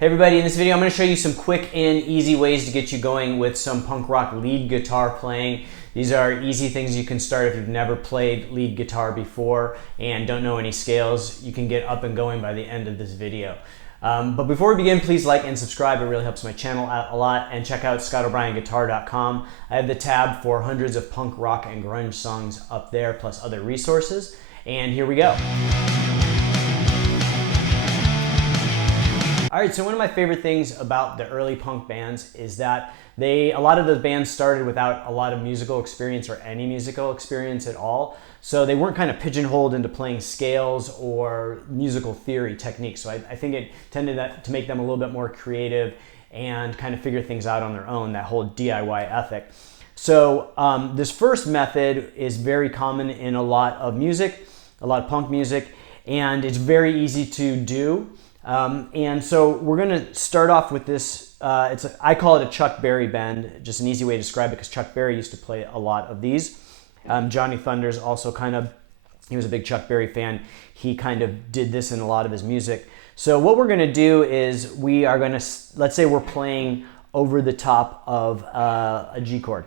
Hey everybody, in this video I'm going to show you some quick and easy ways to get you going with some punk rock lead guitar playing. These are easy things you can start if you've never played lead guitar before and don't know any scales. You can get up and going by the end of this video. But before we begin, please like and subscribe. It really helps my channel out a lot. And check out scottobryanguitar.com. I have the tab for hundreds of punk rock and grunge songs up there, plus other resources. And here we go. Alright, so one of my favorite things about the early punk bands is that a lot of those bands started without a lot of musical experience or any musical experience at all. So they weren't kind of pigeonholed into playing scales or musical theory techniques. So I think it tended to make them a little bit more creative and kind of figure things out on their own, that whole DIY ethic. So this first method is very common in a lot of music, a lot of punk music, and it's very easy to do. And so we're going to start off with this, I call it a Chuck Berry bend, just an easy way to describe it because Chuck Berry used to play a lot of these. Johnny Thunders also he was a big Chuck Berry fan. He kind of did this in a lot of his music. So what we're going to do is we are going to, let's say we're playing over the top of a G chord.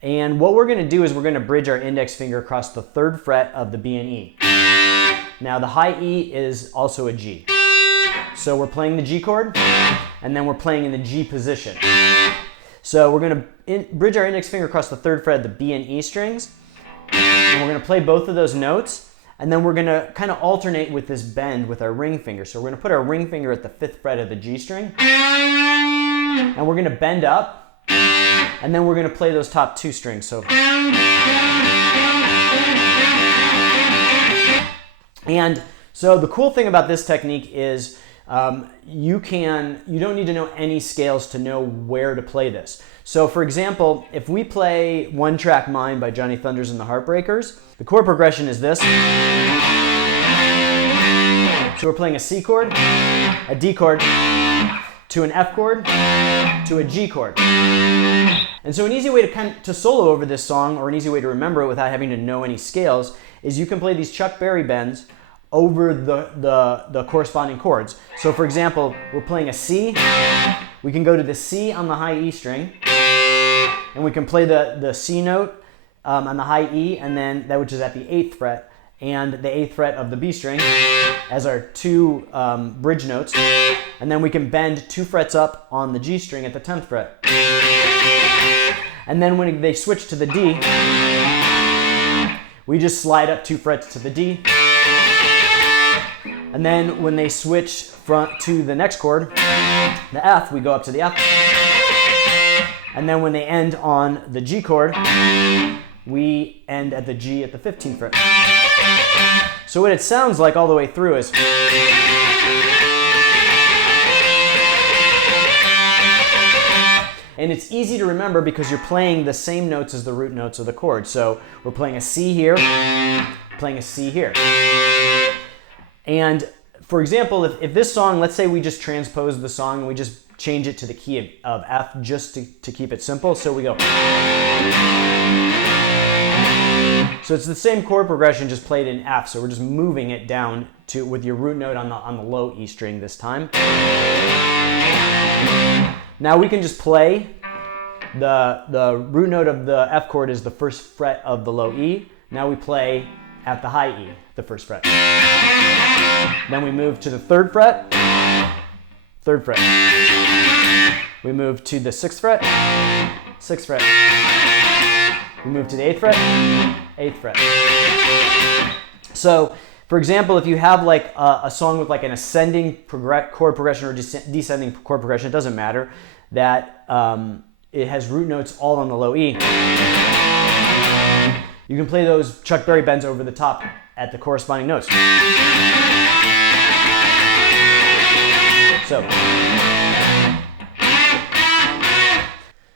And what we're going to do is we're going to bridge our index finger across the 3rd fret of the B and E. Now the high E is also a G. So we're playing the G chord, and then we're playing in the G position. So we're going to bridge our index finger across the 3rd fret of the B and E strings, and we're going to play both of those notes, and then we're going to kind of alternate with this bend with our ring finger. So we're going to put our ring finger at the 5th fret of the G string, and we're going to bend up, and then we're going to play those top 2 strings. So. And so the cool thing about this technique is you don't need to know any scales to know where to play this. So for example, if we play One Track Mind by Johnny Thunders and the Heartbreakers, the chord progression is this. So we're playing a C chord, a D chord, to an F chord, to a G chord. And so an easy way to solo over this song, or an easy way to remember it without having to know any scales, is you can play these Chuck Berry bends over the corresponding chords. So for example, we're playing a C, we can go to the C on the high E string, and we can play the C note on the high E, and then that which is at the 8th fret, and the 8th fret of the B string as our 2 bridge notes, and then we can bend 2 frets up on the G string at the 10th fret. And then when they switch to the D, we just slide up 2 frets to the D. And then when they switch to the next chord, the F, we go up to the F. And then when they end on the G chord, we end at the G at the 15th fret. So what it sounds like all the way through is... And it's easy to remember because you're playing the same notes as the root notes of the chord. So we're playing a C here, playing a C here. And for example, if this song, let's say we just transpose the song and we just change it to the key of F just to keep it simple. So we go. So it's the same chord progression, just played in F. So we're just moving it down with your root note on the low E string this time. Now we can just play the root note of the F chord is the 1st fret of the low E. Now we play at the high E, the 1st fret. Then we move to the 3rd fret, 3rd fret. We move to the 6th fret, 6th fret. We move to the 8th fret, 8th fret. So, for example, if you have like a song with like an ascending chord progression or descending chord progression, it doesn't matter, that it has root notes all on the low E. You can play those Chuck Berry bends over the top at the corresponding notes.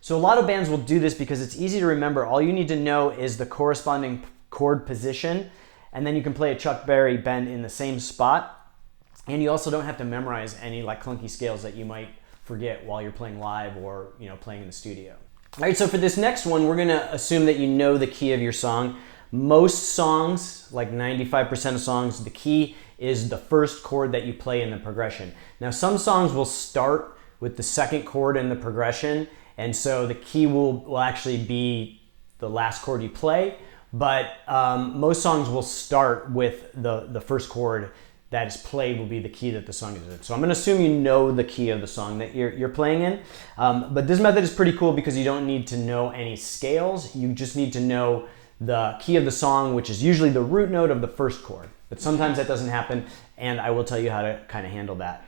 So a lot of bands will do this because it's easy to remember. All you need to know is the corresponding chord position, and then you can play a Chuck Berry bend in the same spot. And you also don't have to memorize any like clunky scales that you might forget while you're playing live or playing in the studio. All right, so for this next one, we're gonna assume that you know the key of your song. Most songs, like 95% of songs, the key is the first chord that you play in the progression. Now, some songs will start with the second chord in the progression, and so the key will actually be the last chord you play, but most songs will start with the first chord that is played will be the key that the song is in. So I'm going to assume you know the key of the song that you're playing in. But this method is pretty cool because you don't need to know any scales. You just need to know the key of the song, which is usually the root note of the first chord. But sometimes that doesn't happen, and I will tell you how to kind of handle that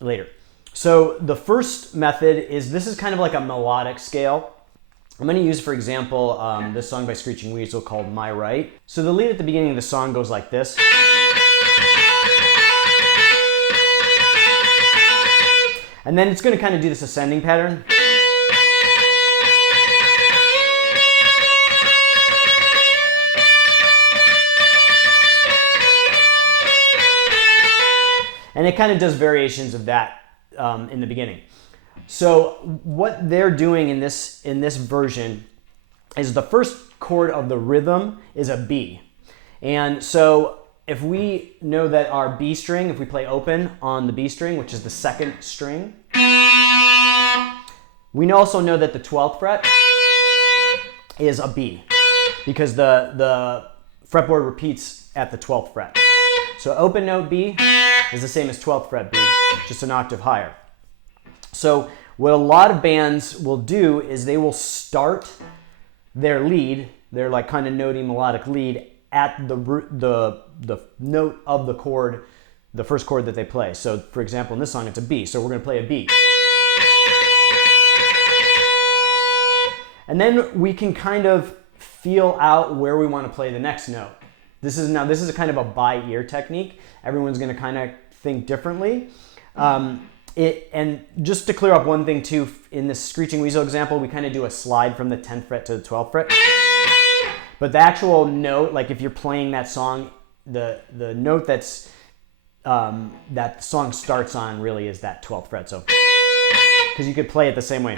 later. So the first method is, this is kind of like a melodic scale. I'm going to use, for example, this song by Screeching Weasel called My Right. So the lead at the beginning of the song goes like this. And then it's going to kind of do this ascending pattern. And it kind of does variations of that in the beginning. So what they're doing in this version is the first chord of the rhythm is a B. And so if we know that our B string, if we play open on the B string, which is the second string, we also know that the 12th fret is a B because the fretboard repeats at the 12th fret. So open note B is the same as 12th fret B, just an octave higher. So what a lot of bands will do is they will start their lead, their like kind of notey melodic lead, at the note of the chord, the first chord that they play. So for example, in this song, it's a B. So we're going to play a B. And then we can kind of feel out where we want to play the next note. This is a kind of a by ear technique. Everyone's going to kind of think differently. And just to clear up one thing too, in this Screeching Weasel example, we kind of do a slide from the 10th fret to the 12th fret. But the actual note, like if you're playing that song, the note that's that the song starts on really is that 12th fret. So, because you could play it the same way.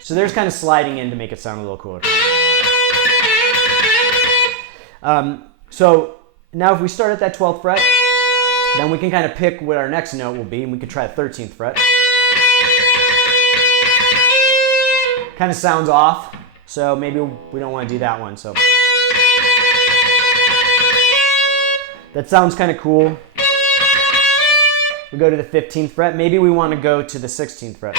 So there's kind of sliding in to make it sound a little cooler. So now if we start at that 12th fret, then we can kind of pick what our next note will be, and we could try a 13th fret. Kind of sounds off, so maybe we don't want to do that one. So that sounds kind of cool. We go to the 15th fret. Maybe we want to go to the 16th fret.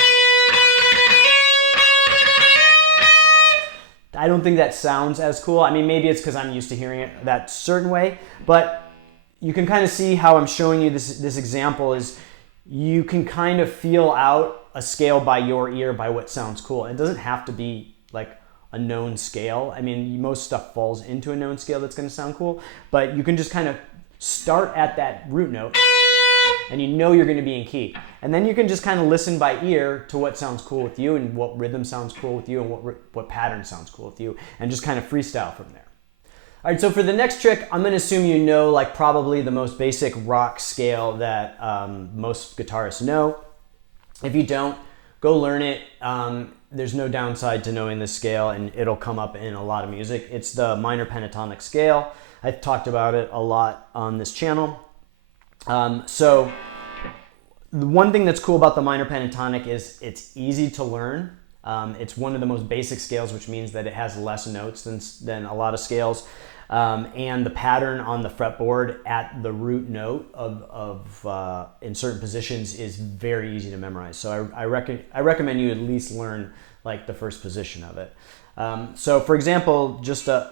I don't think that sounds as cool. I mean, maybe it's because I'm used to hearing it that certain way, but you can kind of see how I'm showing you this example is you can kind of feel out a scale by your ear by what sounds cool. It doesn't have to be like a known scale. I mean, most stuff falls into a known scale that's going to sound cool, but you can just kind of start at that root note and you know you're going to be in key. And then you can just kind of listen by ear to what sounds cool with you and what rhythm sounds cool with you and what pattern sounds cool with you, and just kind of freestyle from there. All right, so for the next trick, I'm going to assume you know like probably the most basic rock scale that most guitarists know. If you don't, go learn it. There's no downside to knowing this scale, and it'll come up in a lot of music. It's the minor pentatonic scale. I've talked about it a lot on this channel. So the one thing that's cool about the minor pentatonic is it's easy to learn. It's one of the most basic scales, which means that it has less notes than a lot of scales. And the pattern on the fretboard at the root note of in certain positions is very easy to memorize. So I recommend you at least learn like the first position of it. So for example, just so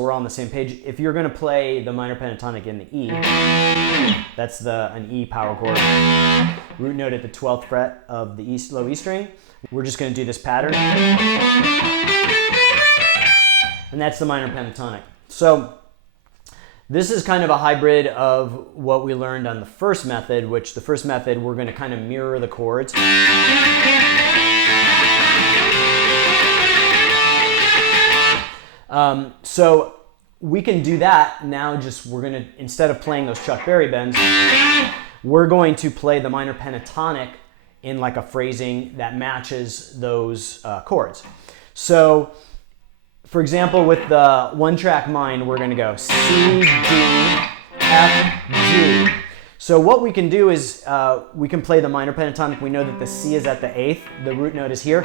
we're all on the same page, if you're going to play the minor pentatonic in the E, that's an E power chord, root note at the 12th fret of the low E string, we're just going to do this pattern, and that's the minor pentatonic. So this is kind of a hybrid of what we learned on the first method, which the first method we're going to kind of mirror the chords. So we can do that now. Just we're going to, instead of playing those Chuck Berry bends, we're going to play the minor pentatonic in like a phrasing that matches those chords. So for example, with the one-track mind, we're going to go C, D, F, G. So what we can do is we can play the minor pentatonic. We know that the C is at the eighth. The root note is here.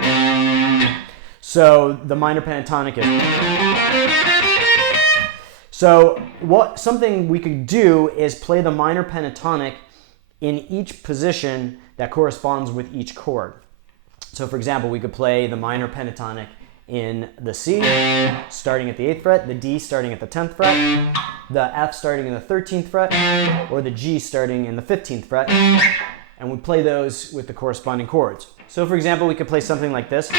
So the minor pentatonic is. So something we could do is play the minor pentatonic in each position that corresponds with each chord. So for example, we could play the minor pentatonic in the C, starting at the 8th fret, the D starting at the 10th fret, the F starting in the 13th fret, or the G starting in the 15th fret, and we play those with the corresponding chords. So for example, we could play something like this.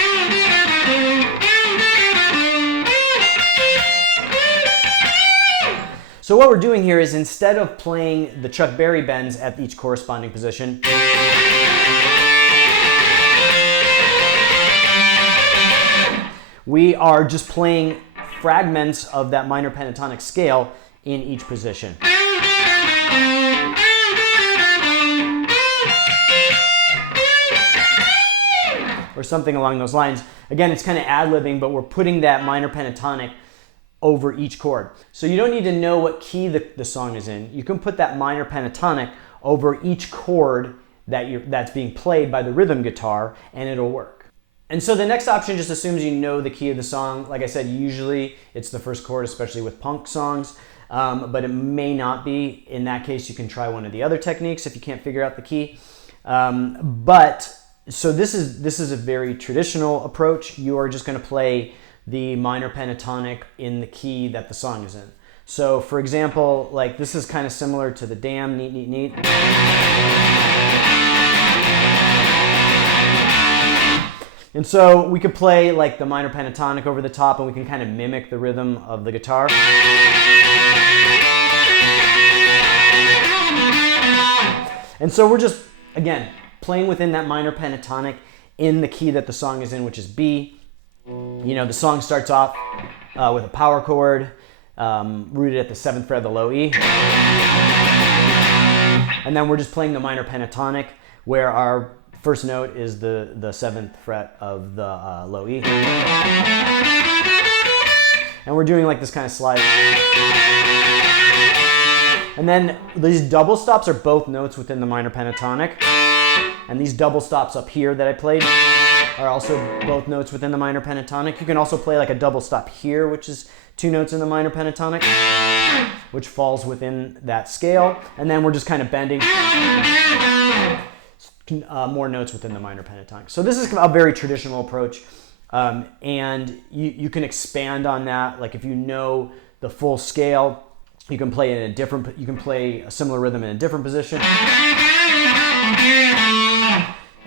So what we're doing here is, instead of playing the Chuck Berry bends at each corresponding position, we are just playing fragments of that minor pentatonic scale in each position. Or something along those lines. Again, it's kind of ad-libbing, but we're putting that minor pentatonic over each chord. So you don't need to know what key the song is in. You can put that minor pentatonic over each chord that's being played by the rhythm guitar, and it'll work. And so the next option just assumes you know the key of the song. Like I said, usually it's the first chord, especially with punk songs, but it may not be. In that case, you can try one of the other techniques if you can't figure out the key. So this is a very traditional approach. You are just going to play the minor pentatonic in the key that the song is in. So for example, like this is kind of similar to the Damn, Neat, Neat, Neat. And so we could play like the minor pentatonic over the top, and we can kind of mimic the rhythm of the guitar. And so we're just, again, playing within that minor pentatonic in the key that the song is in, which is B. You know, the song starts off with a power chord rooted at the 7th fret of the low E. And then we're just playing the minor pentatonic where our first note is the 7th fret of the low E. And we're doing like this kind of slide. And then these double stops are both notes within the minor pentatonic. And these double stops up here that I played are also both notes within the minor pentatonic. You can also play like a double stop here, which is 2 notes in the minor pentatonic, which falls within that scale. And then we're just kind of bending more notes within the minor pentatonic. So this is a very traditional approach, and you can expand on that. Like if you know the full scale, you can play in you can play a similar rhythm in a different position.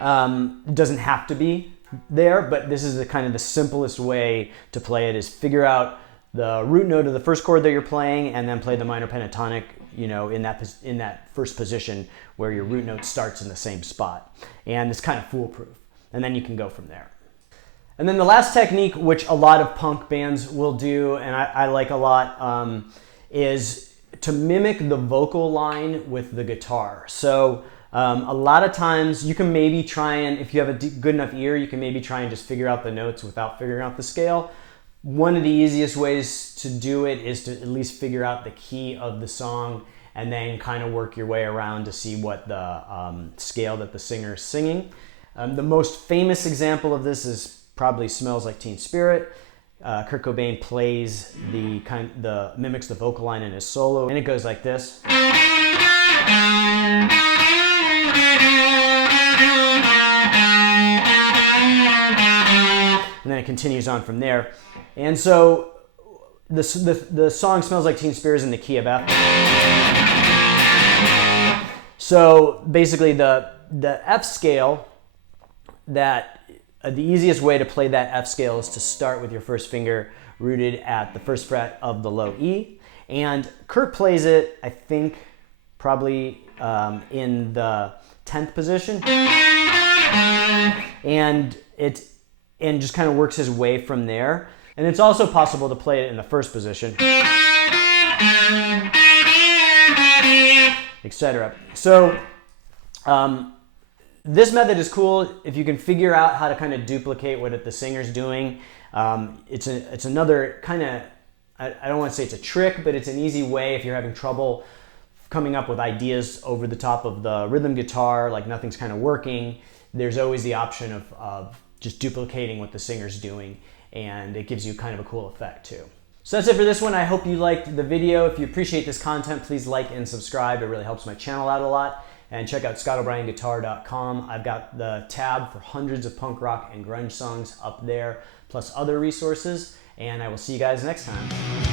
It doesn't have to be there, but this is the kind of the simplest way to play it, is figure out the root note of the first chord that you're playing, and then play the minor pentatonic, you know, in that first position where your root note starts in the same spot. And it's kind of foolproof. And then you can go from there. And then the last technique, which a lot of punk bands will do, and I like a lot, is to mimic the vocal line with the guitar. So a lot of times you can maybe try and, if you have a good enough ear, you can maybe try and just figure out the notes without figuring out the scale. One of the easiest ways to do it is to at least figure out the key of the song, and then kind of work your way around to see what the scale that the singer is singing. The most famous example of this is probably Smells Like Teen Spirit. Kurt Cobain plays mimics the vocal line in his solo, and it goes like this. And then it continues on from there. And so the song Smells Like Teen Spirit is in the key of F. So basically the F scale, the easiest way to play that F scale is to start with your first finger rooted at the 1st fret of the low E. And Kurt plays it, I think, probably in the 10th position. And just kind of works his way from there. And it's also possible to play it in the first position, etc. So this method is cool if you can figure out how to kind of duplicate what the singer's doing. It's another kind of, I don't want to say it's a trick, but it's an easy way if you're having trouble coming up with ideas over the top of the rhythm guitar, like nothing's kind of working. There's always the option of just duplicating what the singer's doing, and it gives you kind of a cool effect too. So that's it for this one. I hope you liked the video. If you appreciate this content, please like and subscribe. It really helps my channel out a lot. And check out scottobryanguitar.com. I've got the tab for hundreds of punk rock and grunge songs up there, plus other resources. And I will see you guys next time.